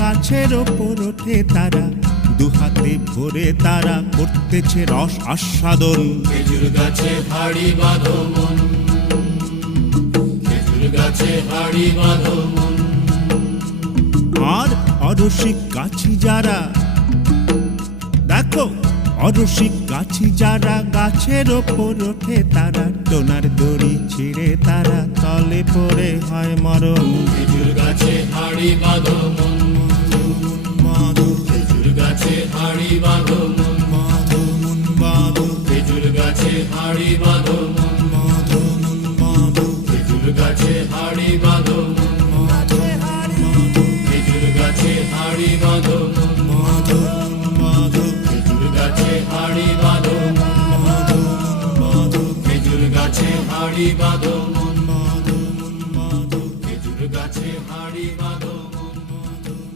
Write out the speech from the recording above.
গাছের ওপর ওঠে তারা, দুহাতে ভরে তারা করতেছে রস আস্বাদন। খেজুর গাছে হাড়ি বাঁধো মন, খেজুর গাছে হাড়ি বাঁধো মন। আর অরসিক গাছি যারা, দেখো অরসিক গাছি যারা, গাছের ওপর ওঠে তারা, টোনার দড়ি ছিঁড়ে তারা তলে পড়ে হয় মরণ। খেজুর গাছে হাড়ি বাঁধো মন,